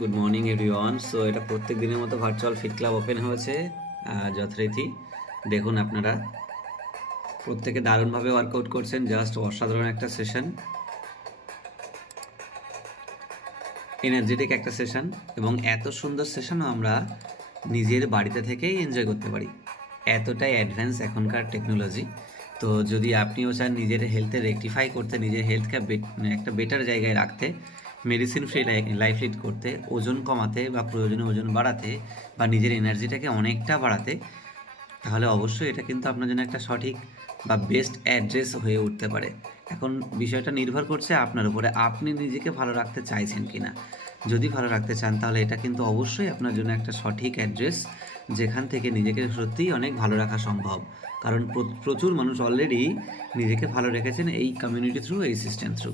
Good morning everyone. So এটা প্রত্যেক দিনের মতো ভার্চুয়াল ফিট ক্লাব ওপেন হয়েছে যথারীতি। দেখুন আপনারা প্রত্যেকে দারুণভাবে ওয়ার্কআউট করছেন, জাস্ট অসাধারণ একটা সেশন, এনার্জেটিক একটা সেশন, এবং এত সুন্দর সেশনও আমরা নিজের বাড়িতে থেকেই এনজয় করতে পারি। এতটাই অ্যাডভান্স এখনকার টেকনোলজি। তো যদি আপনিও চান নিজের হেলথে রেকটিফাই করতে, নিজের হেলথকে একটা বেটার জায়গায় রাখতে, মেডিসিন ফ্রি লাইফ লিড করতে, ওজন কমাতে বা প্রয়োজনে ওজন বাড়াতে, বা নিজের এনার্জিটাকে অনেকটা বাড়াতে, তাহলে অবশ্যই এটা কিন্তু আপনার জন্য একটা সঠিক বা বেস্ট অ্যাড্রেস হয়ে উঠতে পারে। এখন বিষয়টা নির্ভর করছে আপনার উপরে, আপনি নিজেকে ভালো রাখতে চাইছেন কি না। যদি ভালো রাখতে চান তাহলে এটা কিন্তু অবশ্যই আপনার জন্য একটা সঠিক অ্যাড্রেস, যেখান থেকে নিজেকে সত্যিই অনেক ভালো রাখা সম্ভব। কারণ প্রচুর মানুষ অলরেডি নিজেকে ভালো রেখেছেন এই কমিউনিটি থ্রু, এই সিস্টেম থ্রু।